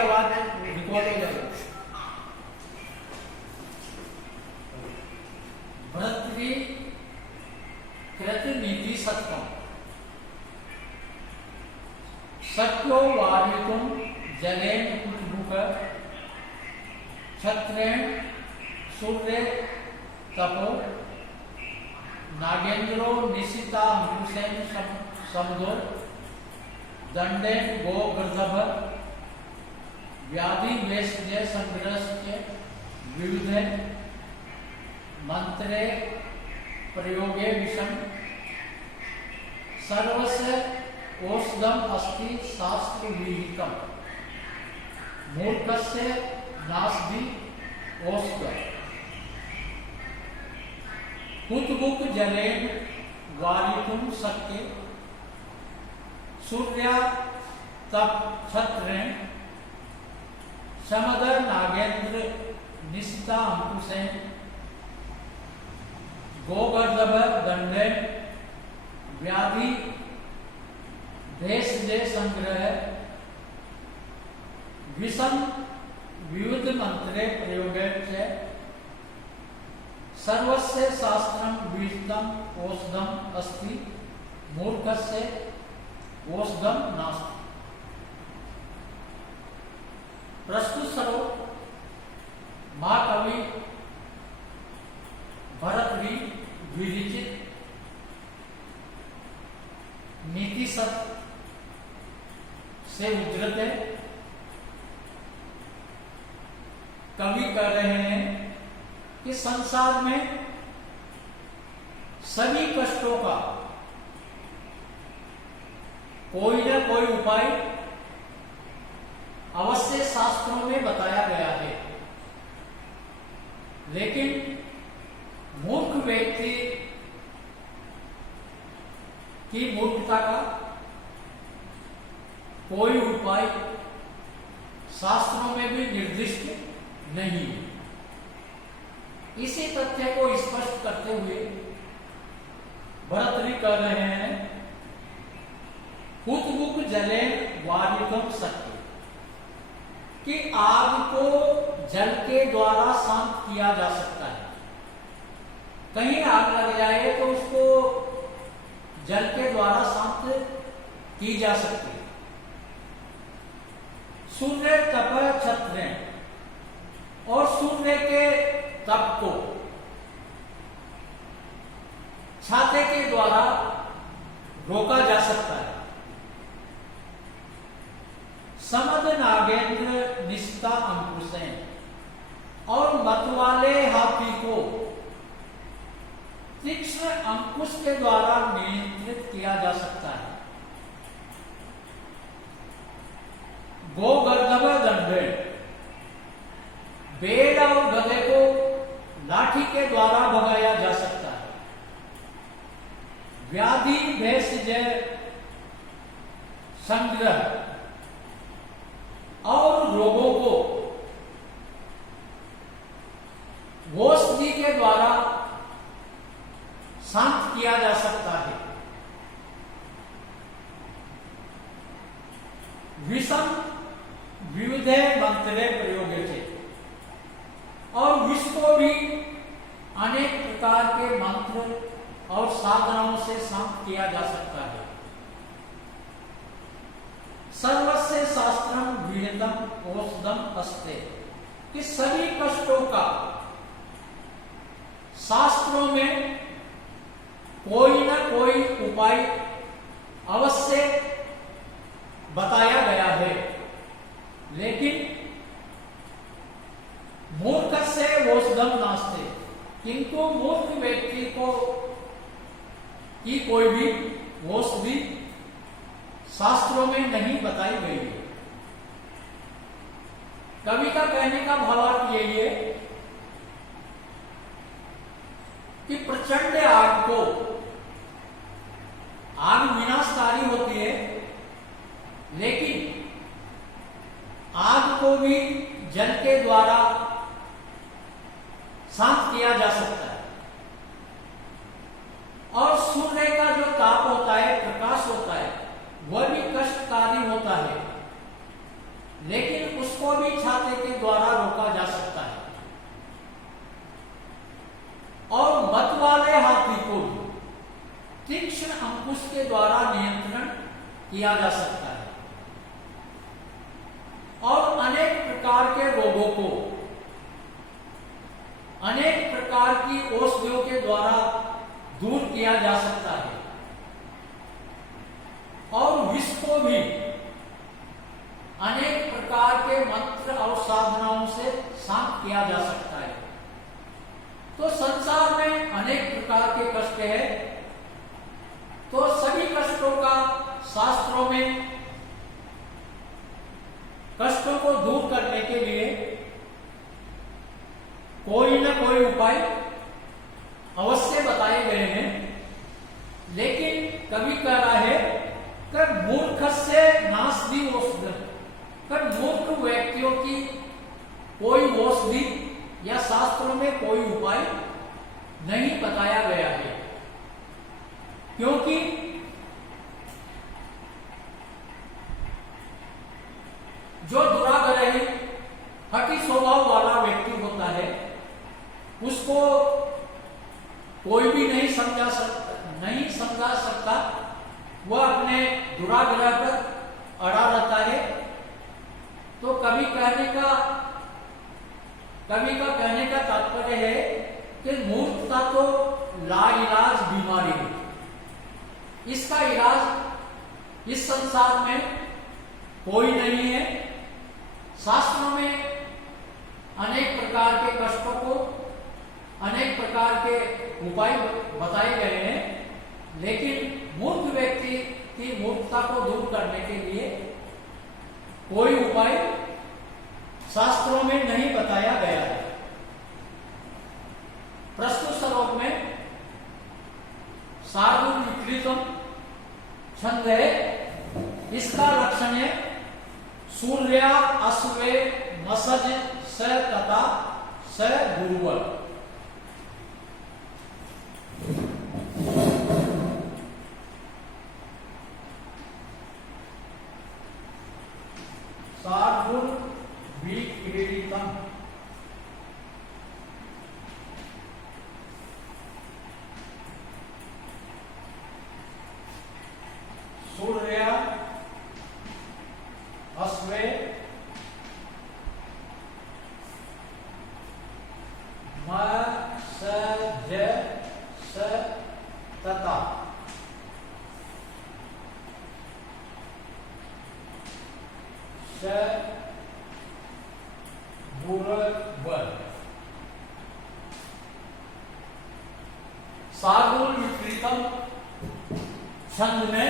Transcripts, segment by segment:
आवाज रिकॉर्डिंग है। भर्तृ कृत नीति सत्यम सत्यो वारितुम जलेन कुटुंब क्षत्रेण सूर्य तपो नागेंद्रो निशिता अंकुशेन समुदो दंडेन गो गर्दभ व्याधि वेशजय संग्रहस्य विविधे मंत्रे प्रयोगे विषम सर्वस्य औषधम अस्ति शास्त्र विहितम मूर्खस्य नास्ति औषध कुतुबुक जलेन वारितुम शक्य सूर्या तप क्षत्रेण समद नागेंद्र निशिता अंकुशेन गोगर्दभ दंडेन व्याधि भेषज संग्रह विषम विविध मंत्रे प्रयोगे च सर्वस्य शास्त्रम विहितम औषधम अस्ति मूर्खस्य औषधम नास्ति। प्रस्तुत सरो महाकवि भरत विरचित नीति सत्य से उद्धृत है। कवि कह रहे हैं कि संसार में सभी कष्टों का कोई न कोई उपाय अवश्य शास्त्रों में बताया गया है, लेकिन मूर्ख व्यक्ति की मूर्खता का कोई उपाय शास्त्रों में भी निर्दिष्ट नहीं है। इसी तथ्य को स्पष्ट करते हुए भरतृ कह रहे हैं कुतुबुक जलेन वारितुम शक्य कि आग को जल के द्वारा शांत किया जा सकता है। कहीं आग लग जाए तो उसको जल के द्वारा शांत की जा सकती है। सूर्य तप क्षत्रेण और सूर्य के तप को छाते के द्वारा रोका जा सकता है। समद नागेंद्र निशिता अंकुशेन और मतवाले हाथी को तीक्ष्ण अंकुश के द्वारा नियंत्रित किया जा सकता है। गोगर्दभ दंडेन बेल और गधे को लाठी के द्वारा भगाया जा सकता है। व्याधि भेषज संग्रह और रोगों को औषधि के द्वारा शांत किया जा सकता है। विषम विविधे मंत्रे प्रयोगे थे और विष को भी अनेक प्रकार के मंत्र और साधनाओं से शांत किया जा सकता है। सर्वस्य शास्त्रम विहितम औषधम अस्ते कि सभी कष्टों का शास्त्रों में कोई न कोई उपाय अवश्य बताया गया है, लेकिन मूर्ख से औषधम नास्ते किंतु मूर्ख व्यक्ति को की कोई भी औषधि शास्त्रों में नहीं बताई गई है। कवि का कहने का भावार्थ यही है कि प्रचंड आग को आग विनाशकारी होती है, लेकिन आग को भी जल के द्वारा शांत किया जा सकता है। और सूर्य का जो ताप होता है, प्रकाश होता है, वह भी कष्टकारी होता है, लेकिन उस उसको भी छाते के द्वारा रोका जा सकता है और मत वाले हाथी को भी तीक्ष्ण अंकुश के द्वारा नियंत्रण किया जा सकता है और अनेक प्रकार के रोगों को अनेक प्रकार की औषधियों के द्वारा दूर किया जा सकता है और विष को भी अनेक प्रकार के मंत्र और साधनाओं से शांत किया जा सकता है। तो संसार में अनेक प्रकार के कष्ट है, तो सभी कष्टों का शास्त्रों में कष्टों को दूर करने के लिए कोई न कोई उपाय अवश्य बताए गए हैं, लेकिन कवि कह रहा है कि मूर्ख से नास्ति औषधि, पर मूर्ख व्यक्तियों की कोई औषधि या शास्त्रों में कोई उपाय नहीं बताया गया है, क्योंकि जो दुराग्रही हठी स्वभाव वाला व्यक्ति होता है उसको कोई भी नहीं समझा सकता, वह अपने दुराग्रह पर अड़ा रहता है। तो कवि का कहने का तात्पर्य है कि मूर्खता तो लाइलाज बीमारी है, इसका इलाज इस संसार में कोई नहीं है। शास्त्रों में अनेक प्रकार के कष्टों को अनेक प्रकार के उपाय बताए गए हैं, लेकिन मूर्ख व्यक्ति की मूर्खता को दूर करने के लिए कोई उपाय शास्त्रों में नहीं बताया गया है। प्रस्तुत श्लोक में शार्दूल विकृतम छंद है, इसका लक्षण है सूर्या अश्वे मसज स तथा स गुरुवर। शार्दूल विक्रीडितम सूर्य अश्वे मसज स तथा स गुरुवर। शार्दूल विक्रीतम छंद में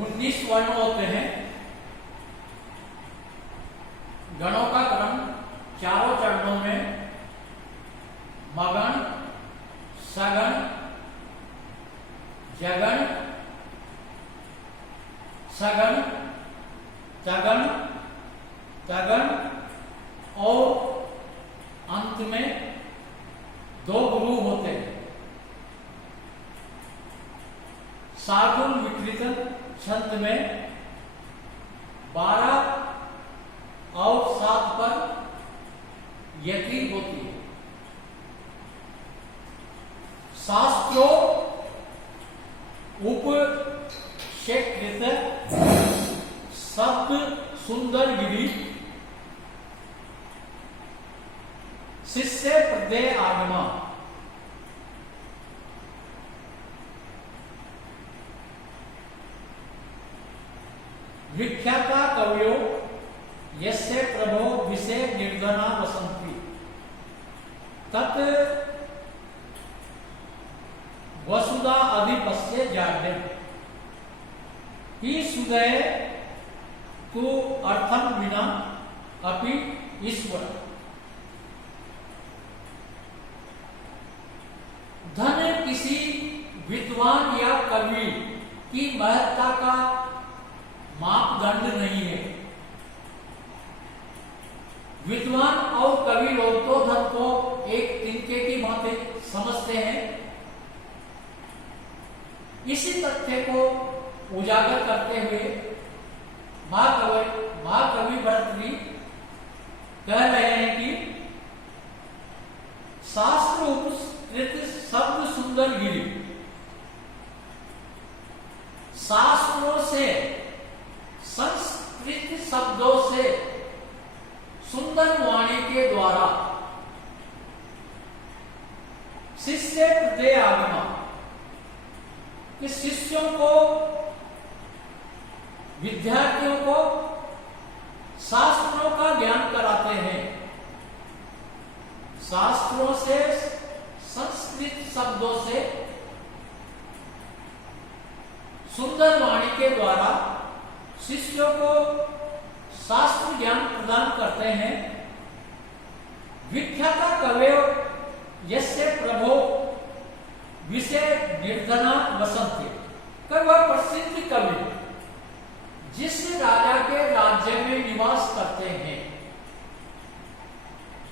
19 वर्ण होते हैं। गणों का क्रम चारों चरणों में मगण, सगण, जगण, सगण, तगण, तगण और अंत में 2 गुरु होते हैं। शार्दूल विक्रीत छंद में 12 और 7 पर यति होती है। शास्त्रों उपशेकृत शब्द सुंदर गिरी शिष्य प्रदे आगमा। विख्याता कवियो यस्य प्रभो विषय निर्धना वसंती तत् वसुधा अधिपस्य जाड्यम ही सुदय तु अर्थम विना अपि ईश्वर। धन किसी विद्वान या कवि की महत्ता का मापदंड नहीं है। विद्वान और कवि लोग तो धन को एक तिनके की भांति समझते हैं। इसी तथ्य को उजागर करते हुए कह रहे हैं कि शास्त्र उपस्कृत शब्द सुंदर गिरी, शास्त्रों से संस्कृत शब्दों से सुंदर वाणी के द्वारा शिष्य हृदय आगमा, कि शिष्यों को, विद्यार्थियों को शास्त्रों का ज्ञान कराते हैं। शास्त्रों से संस्कृत शब्दों से सुंदर वाणी के द्वारा शिष्यों को शास्त्र ज्ञान प्रदान करते हैं। विख्याता कवयो यस्य प्रभो विषय निर्धना वसंती, कर वह प्रसिद्ध कवि जिस राजा के राज्य में निवास करते हैं,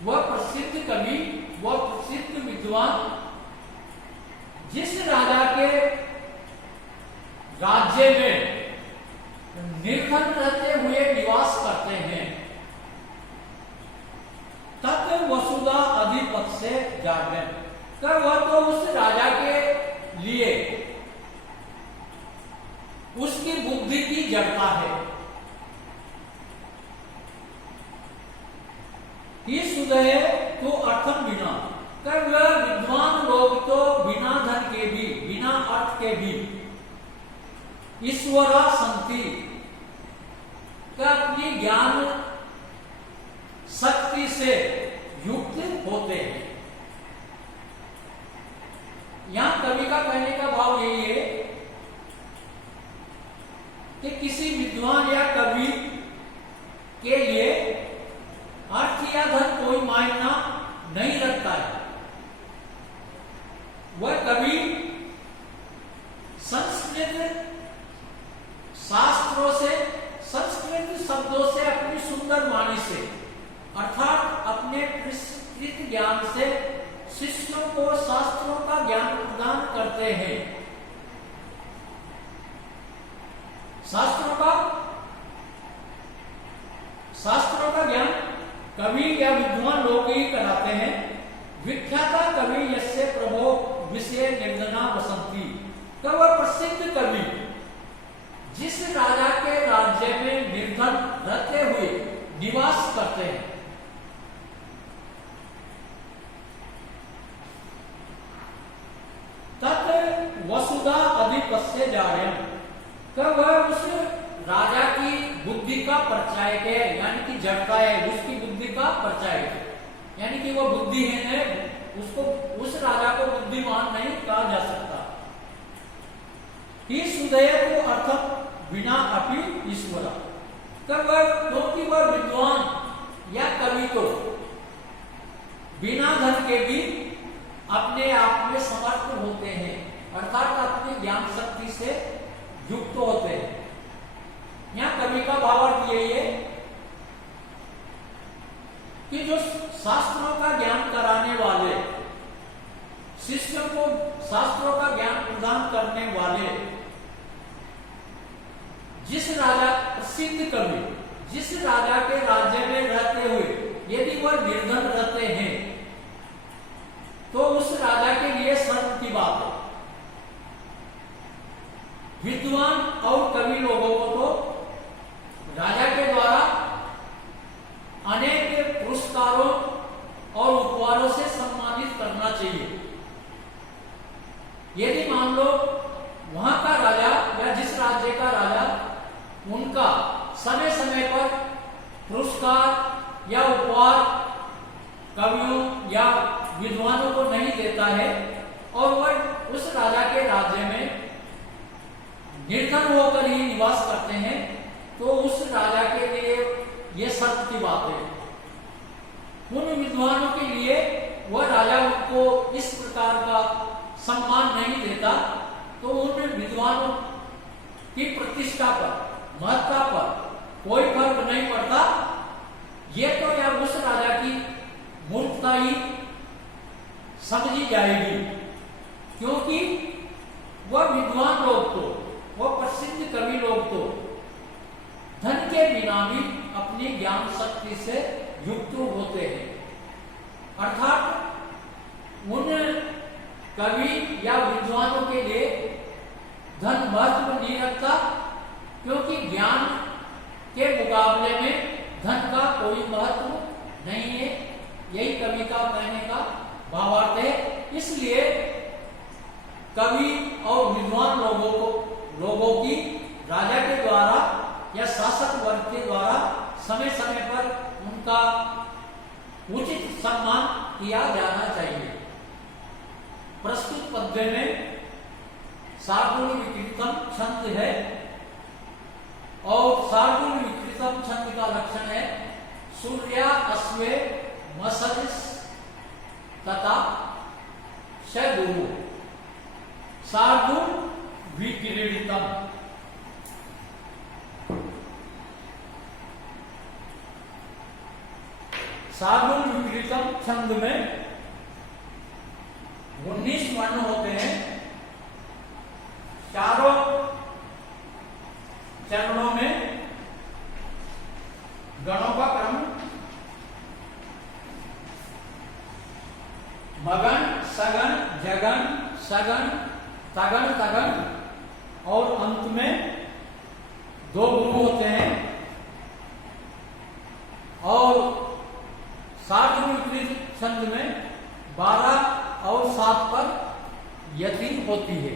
वह प्रसिद्ध कवि, वह प्रसिद्ध विद्वान जिस राजा के राज्य में निर्धन रहते हुए निवास करते हैं, तत् वसुधा अधिपत से जागरण, कर वह तो उस राजा के लिए उसकी बुद्धि की जड़ता है। इस उदय तो अर्थम बिना, कर वह विद्वान लोग तो बिना धन के भी, बिना अर्थ के भी ईश्वरा संति का अपनी ज्ञान शक्ति से युक्त होते हैं। यहां कवि का कहने का भाव यही है कि किसी विद्वान या कवि के लिए अर्थ या धन कोई मायना नहीं रखता है। वह कवि संस्कृत शास्त्रों से, संस्कृत शब्दों से, अपनी सुंदर वाणी से, अर्थात अपने विस्तृत ज्ञान से शिष्यों को शास्त्रों का ज्ञान प्रदान करते हैं। शास्त्रों का ज्ञान कवि या विद्वान लोग ही कराते हैं। विख्याता कवि यस्य प्रभो विषय निर्धना वसंती, तो वह प्रसिद्ध कवि जिस राजा के राज्य में निर्धन रहते हुए निवास करते हैं। तत् वसुधा अधिपस्य जायम, कब वह उस राजा की बुद्धि का परिचायक है, यानी कि जड़ता है, उसकी बुद्धि का परिचायक है, यानी कि वह बुद्धिहीन है, उसको, उस राजा को बुद्धिमान नहीं कहा जा सकता। इस उदय को अर्थ बिना अपि ईश्वरा, तब वह, क्योंकि वह विद्वान या कवि को बिना धन के भी अपने आप में समर्थ होते हैं, अर्थात अपनी ज्ञान शक्ति से युक्त होते हैं। यहां कवि का भावार्थ यही है कि जो शास्त्रों का ज्ञान कराने वाले, शिष्य को शास्त्रों का ज्ञान प्रदान करने वाले, जिस राजा, प्रसिद्ध कवि जिस राजा के राज्य में रहते हुए यदि वह निर्धन रहते हैं, तो उस राजा के लिए शर्म की बात है। विद्वान और कवि लोगों को तो राजा के द्वारा अनेक पुरस्कारों और उपहारों से सम्मानित करना चाहिए। यदि मान लो वहां का राजा या जिस राज्य का राजा उनका समय समय पर पुरस्कार या उपहार कवियों या विद्वानों को नहीं देता है और वह उस राजा के राज्य में निर्धन होकर ही निवास करते हैं, तो उस राजा के लिए यह शर्त की बात है। उन विद्वानों के लिए वह राजा उनको इस प्रकार का सम्मान नहीं देता, तो उन विद्वानों की प्रतिष्ठा पर, महत्ता पर कोई फर्क नहीं पड़ता। ये तो या उस राजा की मूर्खता ही समझी जाएगी, क्योंकि वह विद्वान लोग तो, वह प्रसिद्ध कवि लोग तो धन के बिना भी अपने अपनी ज्ञान शक्ति से युक्त होते हैं। अर्थात उन कवि या विद्वानों के लिए धन महत्व नहीं रखता, क्योंकि ज्ञान के मुकाबले में धन का कोई महत्व नहीं है। यही कवि का कहने का भावार्थ है। इसलिए कवि और विद्वान लोगों की राजा के द्वारा या शासक वर्ग के द्वारा समय समय पर उनका उचित सम्मान किया जाना चाहिए। प्रस्तुत पद्य में शार्दूल विकृतम छंद है, और शार्दूल विकृतम छंद का लक्षण है सूर्या अश्वे मसरिस तथा शगुरु। शार्दूल विक्रीडितम, शार्दूल विक्रीडितम छंद में 19 वर्ण होते हैं। चारों चरणों में गणों का क्रम मगन, सगन, जगन, सगन, तगन, तगन, और अंत में 2 गुरु होते हैं। और शार्दूल विकृत छंद में 12 और 7 पर यति होती है।